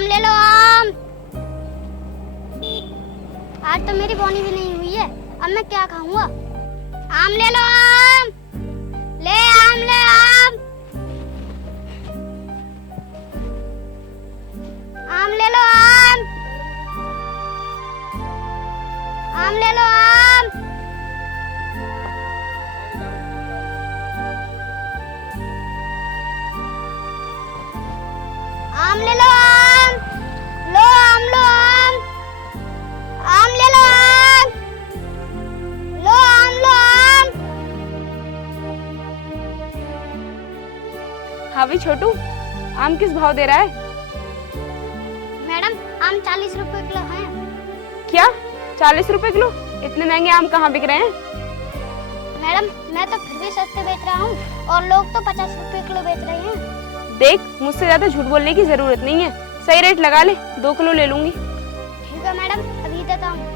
आम ले लो आम। आज तो मेरी बोनी भी नहीं हुई है, अब मैं क्या खाऊंगा। आम ले लो आम। ले आम ले आम। आम ले लो आम। आम ले लो आम। आम ले लो आम। लो आम लो आम। आम ले लो आम। लो आम लो आम। हाँ भाई छोटू, आम किस भाव दे रहा है? मैडम आम 40 रुपए किलो हैं। क्या 40 रुपए किलो? इतने महंगे आम कहाँ बिक रहे हैं? मैडम मैं तो फिर भी सस्ते बेच रहा हूँ और लोग तो 50 रुपए किलो बेच रहे हैं। देख, मुझसे ज्यादा झूठ बोलने की जरूरत नहीं है, सही रेट लगा ले, 2 किलो ले लूंगी। ठीक है मैडम, अभी देता हूँ।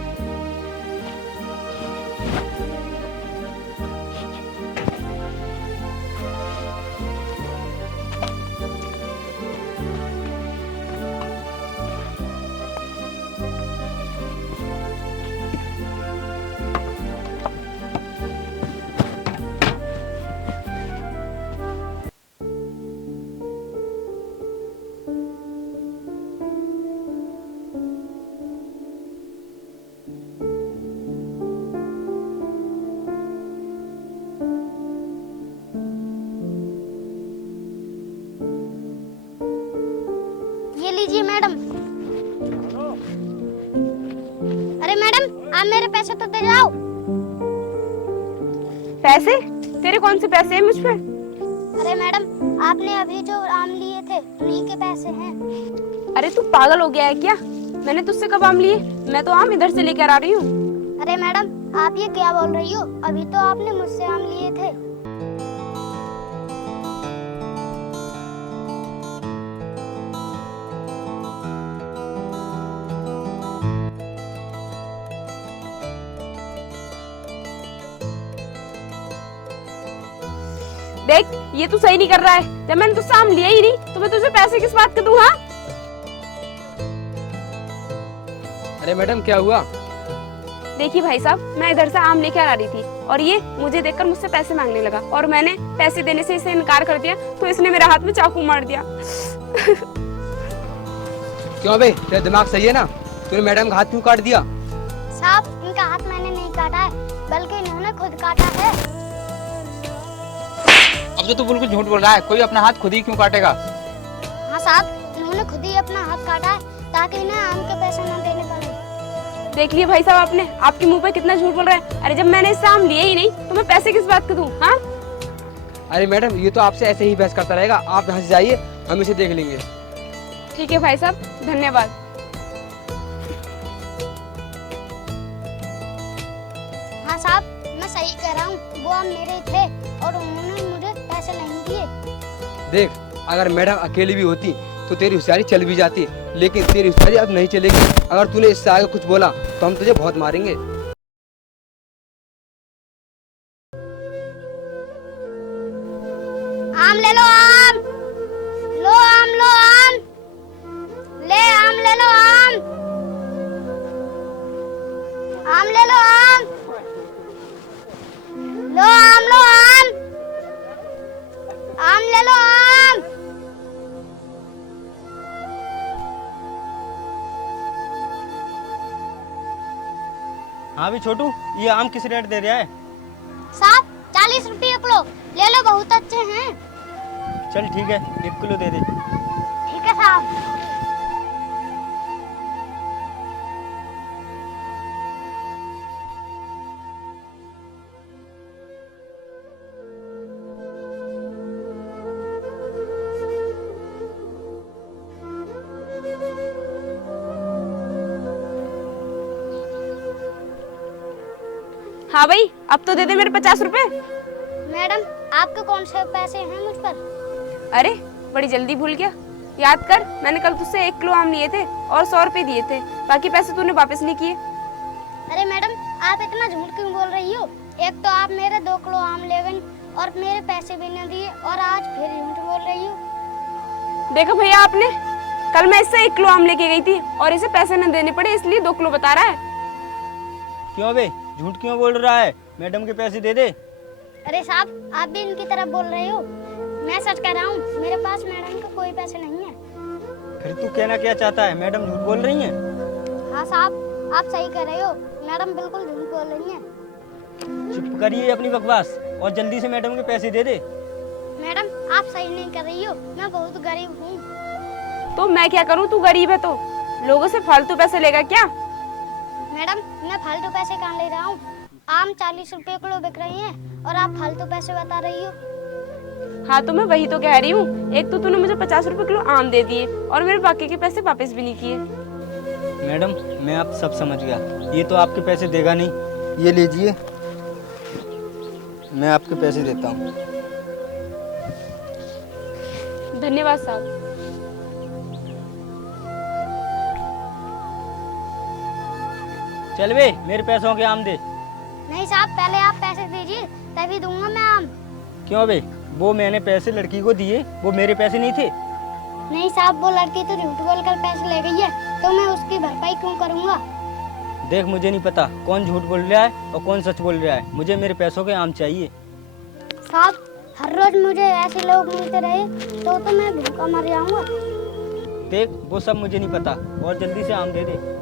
ये लीजिए मैडम। अरे मैडम आप मेरे पैसे तो दे जाओ। पैसे? तेरे कौन से पैसे हैं मुझ पे? अरे मैडम आपने अभी जो आम लिए थे उन्हीं के पैसे हैं। अरे तू पागल हो गया है क्या? मैंने तुझसे कब आम लिए? मैं तो आम इधर से लेकर आ रही हूँ। अरे मैडम आप ये क्या बोल रही हो? अभी तो आपने मुझसे आम लिए थे। देख, ये तू सही नहीं कर रहा है। जब मैंने तुझसे आम लिया ही नहीं तो मैं तुझे पैसे किस बात के दूं? हाँ अरे मैडम क्या हुआ? देखिए भाई साहब, मैं इधर से आम लेकर आ रही थी और ये मुझे देखकर मुझसे पैसे मांगने लगा और मैंने पैसे देने से इसे इनकार कर दिया तो इसने मेरे हाथ में चाकू मार दिया। क्यों बे, तेरा दिमाग सही है ना? तूने मैडम का हाथ क्यों काट दिया? साहब इनका हाथ मैंने नहीं काटा है, बल्कि इन्होंने खुद काटा है। अब तो तू बिल्कुल झूठ बोल रहा है, कोई अपना हाथ खुद ही क्यों काटेगा? हाँ साहब इन्होंने खुद ही अपना हाथ काटा है ताकि इन्हें आम के पैसे न देने पड़े। देख लिए भाई साहब, आपने आपके मुंह पे कितना झूठ बोल रहा है। अरे जब मैंने इससे आम लिए ही नहीं तो मैं पैसे किस बात के दूं? हाँ अरे मैडम ये तो आपसे ऐसे ही बहस करता रहेगा, आप यहाँ से जाइए, हम इसे देख लेंगे। ठीक है भाई साहब, धन्यवाद। हाँ साहब मैं सही कह रहा हूँ, वो आम मेरे थे और उन्होंने मुझे पैसे नहीं दिए। देख, अगर मैडम अकेली भी होती तो तेरी होशियारी चल भी जाती, लेकिन तेरी होशियारी अब नहीं चलेगी। अगर तूने इससे आगे कुछ बोला तो हम तुझे बहुत मारेंगे। आम ले लो आम। लो आम लो आम। ले आम ले लो आम। आम ले लो आम। लो आम लो आम। आम ले लो आम। हाँ भी छोटू, ये आम किस रेट दे रहा है? साहब 40 रुपये किलो ले लो, बहुत अच्छे हैं। चल ठीक है, 1 किलो दे दे। ठीक है साहब। हाँ भाई, अब तो दे दे मेरे 50 रुपए। मैडम आपके कौन से पैसे हैं मुझ पर? अरे बड़ी जल्दी भूल गया। याद कर, मैंने कल तुझसे 1 किलो आम लिए थे और 100 रुपए दिए थे, बाकी पैसे तूने वापस नहीं किए। अरे मैडम आप इतना झूठ क्यों बोल रही हो? एक तो आप मेरे 2 किलो आम ले गई और मेरे पैसे भी न दिए और आज फिर झूठ बोल रही हो। देखो भैया, आपने कल मैं इससे 1 किलो आम लेके गई थी और इसे पैसे न देने पड़े इसलिए 2 किलो बता रहा है। क्यों बे, झूठ क्यों बोल रहा है? मैडम के पैसे दे दे। अरे साहब, आप भी इनकी तरफ बोल रहे हो। मैं सच कह रहा हूँ, मेरे पास मैडम के कोई पैसे नहीं है। फिर तू कहना क्या चाहता है? मैडम झूठ बोल रही हैं? हाँ साहब, आप सही कह रहे हो, मैडम बिल्कुल झूठ बोल रही हैं। चुप करिए अपनी बकवास और जल्दी से मैडम के पैसे दे दे। मैडम, आप सही नहीं कर रही हो, मैं बहुत गरीब हूँ। तो मैं क्या करूँ? तू गरीब है तो लोगों से फालतू पैसे लेगा क्या? मैडम, मैं फालतू पैसे कहाँ ले रहा हूँ? आम 40 रुपए किलो बिक रही हैं और आप फालतू पैसे बता रही हो। हाँ तो मैं वही तो कह रही हूँ। एक तो तूने मुझे 50 रुपए किलो आम दे दिए और मेरे बाकी के पैसे वापस भी नहीं किए। मैडम, मैं आप सब समझ गया। ये तो आपके पैसे देगा नहीं। ये लीजिए, मैं आपके पैसे देता हूँ। धन्यवाद साहब। चल बे, मेरे पैसों के आम दे। नहीं साहब, पहले आप पैसे दीजिए, तभी दूंगा मैं आम। क्यों बे, वो मैंने पैसे लड़की को दिए, वो मेरे पैसे नहीं थे? नहीं साहब, वो लड़की तो झूठ बोलकर पैसे ले गई है, तो मैं उसकी भरपाई क्यों करूंगा? देख, मुझे नहीं पता कौन झूठ बोल रहा है और कौन सच बोल रहा है। मुझे मेरे पैसों के आम चाहिए। साहब, हर रोज मुझे ऐसे लोग मिलते रहे तो मैं भूखा मर जाऊंगा। देख, वो सब मुझे नहीं पता और जल्दी से आम दे दे।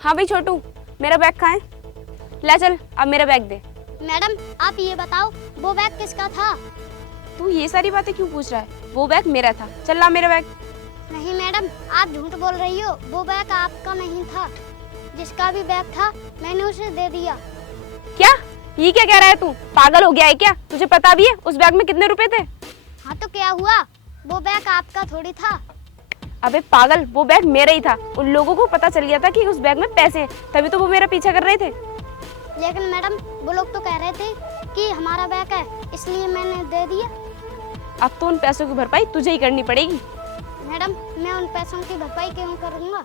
हाँ भाई छोटू, मेरा बैग कहाँ है? ले चल, अब मेरा बैग दे। मैडम, आप ये बताओ, वो बैग किसका था? तू ये सारी बातें क्यों पूछ रहा है? वो बैग मेरा था। चल ला मेरा बैग। नहीं मैडम, आप झूठ बोल रही हो, वो बैग आपका नहीं था। जिसका भी बैग था मैंने उसे दे दिया। क्या? ये क्या कह रहा है तू? पागल हो गया है क्या? तुझे पता भी है उस बैग में कितने रुपए थे? हाँ तो क्या हुआ, वो बैग आपका थोड़ी था। अबे पागल, वो बैग मेरा ही था। उन लोगों को पता चल गया था कि उस बैग में पैसे हैं, तभी तो वो मेरा पीछा कर रहे थे। लेकिन मैडम, वो लोग तो कह रहे थे कि हमारा बैग है, इसलिए मैंने दे दिया। अब तो उन पैसों की भरपाई तुझे ही करनी पड़ेगी। मैडम, मैं उन पैसों की भरपाई क्यों करूँगा?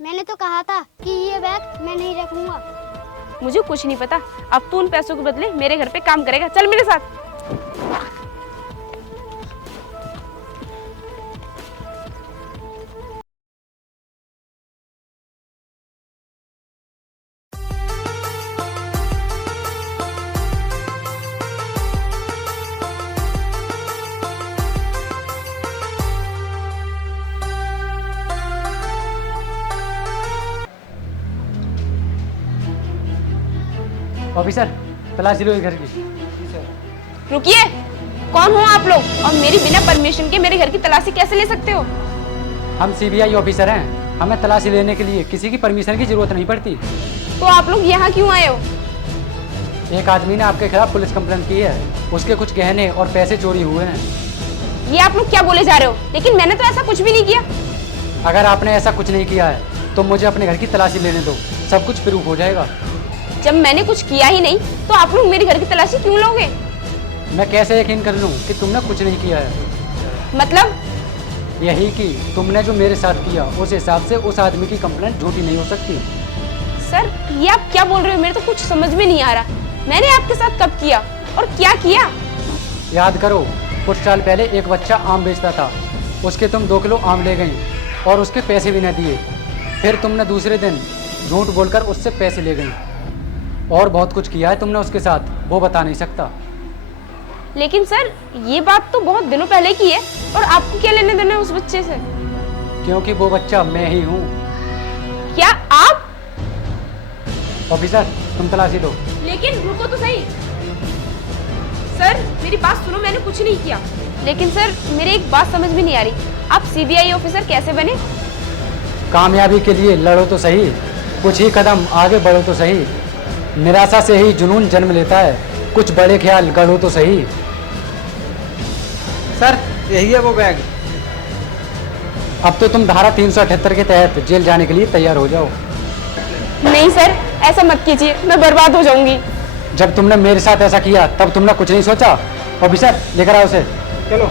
मैंने तो कहा था कि ये बैग मैं नहीं रखूंगा। मुझे कुछ नहीं पता। अब तू उन पैसों के बदले मेरे घर पे काम करेगा। चल मेरे साथ। ऑफिसर, तलाशी लो इस घर की। रुकिए, कौन हो आप लोग और मेरी बिना परमिशन के मेरे घर की तलाशी कैसे ले सकते हो? हम सीबीआई ऑफिसर हैं, हमें तलाशी लेने के लिए किसी की परमिशन की जरूरत नहीं पड़ती। तो आप लोग यहाँ क्यों आए हो? एक आदमी ने आपके खिलाफ पुलिस कंप्लेंट की है, उसके कुछ गहने और पैसे चोरी हुए हैं। ये आप लोग क्या बोले जा रहे हो? लेकिन मैंने तो ऐसा कुछ भी नहीं किया। अगर आपने ऐसा कुछ नहीं किया है तो मुझे अपने घर की तलाशी लेने दो, सब कुछ प्रूफ हो जाएगा। जब मैंने कुछ किया ही नहीं तो आप लोग मेरे घर की तलाशी क्यों लोगे? मैं कैसे यकीन कर लूँ कि तुमने कुछ नहीं किया है? मतलब? यही कि तुमने जो मेरे साथ किया उस हिसाब से उस आदमी की कंप्लेंट झूठी नहीं हो सकती। सर, ये आप क्या बोल रहे हो? मेरे तो कुछ समझ में नहीं आ रहा। मैंने आपके साथ कब किया और क्या किया? याद करो, कुछ साल पहले एक बच्चा आम बेचता था, उसके तुम 2 किलो आम ले गई और उसके पैसे भी न दिए। फिर तुमने दूसरे दिन झूठ बोलकर उससे पैसे ले गई। और बहुत कुछ किया है तुमने उसके साथ, वो बता नहीं सकता। लेकिन सर, ये बात तो बहुत दिनों पहले की है और आपको क्या लेने देना है उस बच्चे से? क्योंकि वो बच्चा मैं ही हूँ। क्या आप? ऑफिसर, तुम तलाशी लो। लेकिन रुको तो सही। सर, मेरी बात सुनो, मैंने कुछ नहीं किया। लेकिन सर, मेरी एक बात समझ में नहीं आ रही, आप सीबीआई ऑफिसर कैसे बने? कामयाबी के लिए लड़ो तो सही, कुछ ही कदम आगे बढ़ो तो सही। निराशा से ही जुनून जन्म लेता है, कुछ बड़े ख्याल गढ़ो तो सही। सर, यही है वो बैग। अब तो तुम धारा 378 के तहत जेल जाने के लिए तैयार हो जाओ। नहीं सर, ऐसा मत कीजिए, मैं बर्बाद हो जाऊंगी। जब तुमने मेरे साथ ऐसा किया तब तुमने कुछ नहीं सोचा। ऑफिसर, लेकर आओ उसे। चलो।